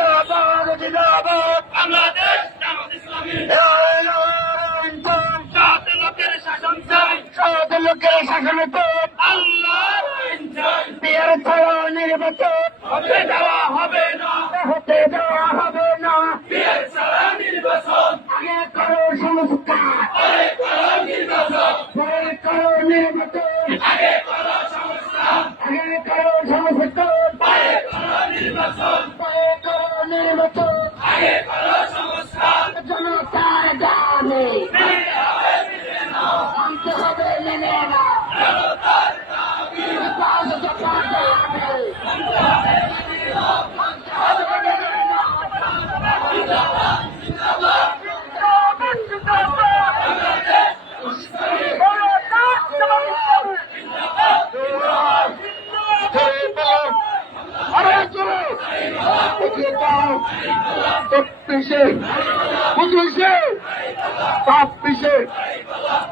জিন্দাবাদ জিন্দাবাদ বাংলাদেশ জামাত ইসলামী সাত লোকের শাসন চাই, সাত লোকের শাসনে তো আল্লাহর আইন চাই, বিয়ার ছাড়া নির্বাচন হতে দেওয়া হবে না, হতে দেওয়া হবে না। বিয়ের ছাড়া নির্বাচন, আগে করো সংস্কার, পরে করো নির্বাচন, পরে করো নির্বাচন, আগে করো সংস্কার, আগে করো সংস্কার, পরে করো নির্বাচন, পরে করো নির্বাচন। আগে করো সংস্কার, জনতার দাবি মেনে হবে মেনে নাও, মানতে হবে মেনে না। জনতার দাবি পাঁচ দফা দাবি মানতে হবে মেনে নাও, মানতে হবে মেনে না। জিন্দাবাদ জিন্দাবাদ জিন্দাবাদ, জিন্দাবাদ। বাংলাদেশ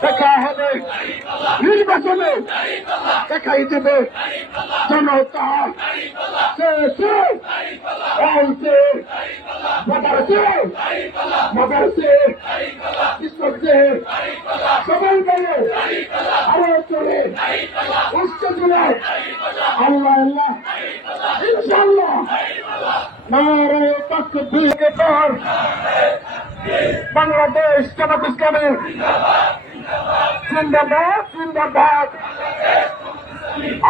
দেখা হবে নির্বাচনে, দেখাই দেবে জনতা শেষে মদারসে কৃষকছে সবাই বলে আরো চলে উচ্চ জেলায় আল্লাহ আল্লাহ ইনশাল্লাহ নারায়ে তাকবীর পর বাংলাদেশ জামাত ইসলামী জিন্দাবাদ জিন্দাবাদ।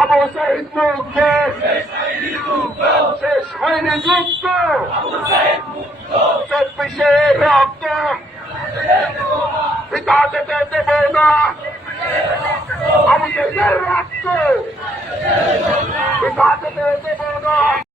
আবু সাইদ মুক্তি শেষ হয়নি যুক্ত, 24-এ রক্ত পিতা যেতে দেব না, আমি দেশের রক্ত পিতা যেতে দেব না।